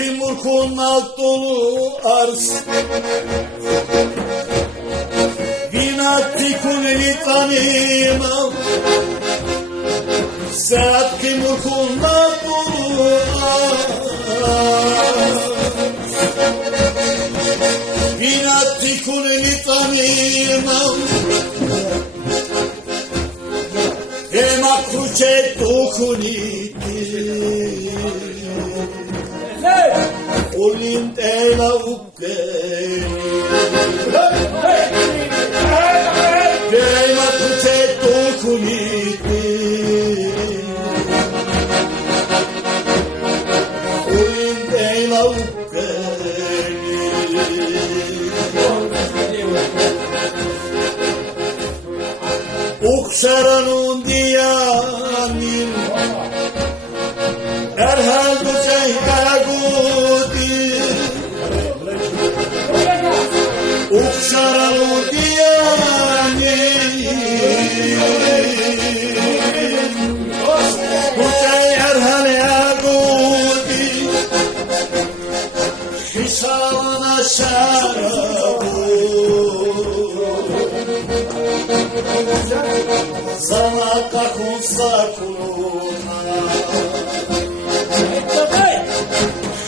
Timur kunal dolu arz Vinati kuneli tanımam Seat Timur kunal dolu arz Vinati kuneli tanımam Ema kruce dokuniti Olin ela ukeni Ema kruce dokuniti Olin ela ukeni Uksaranun diyanin Erhal ducayda gudi Uksaranun diyanin Ducay erhal ya gudi Hisavana şarabu Sana kakunsa kuluna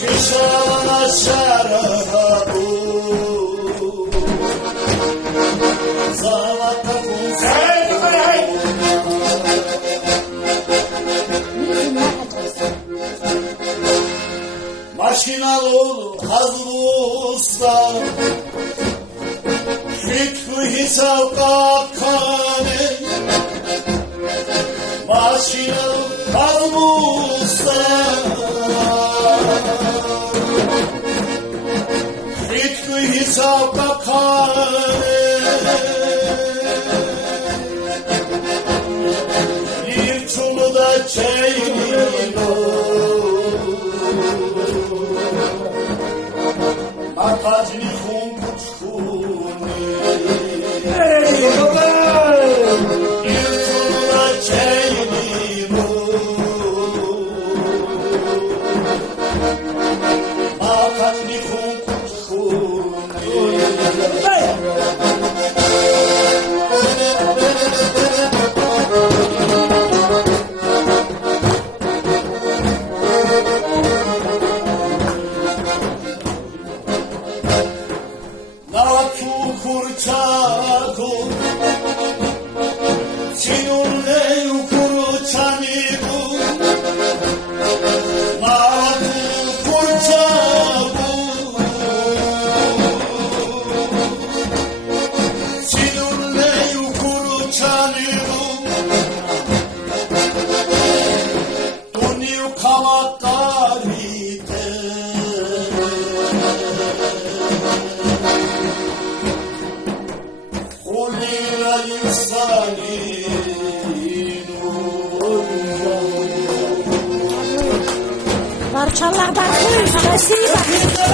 Hişana şarabu Sana kakunsa Maşinalı hazır usta Fikri hesap kakane Maşinalı hazır usta Fikri hesap kakane Bir çulu da çeynilo Makacini kumpuçkuni Bir çulu da çeynilo Makacini kumpuçkuni kurçaku Sinurle kurçaniku Mağdu kurçaku Sinurle kurçaniku Tuniu kamakarite Parçalar bakıyor, sesi bak.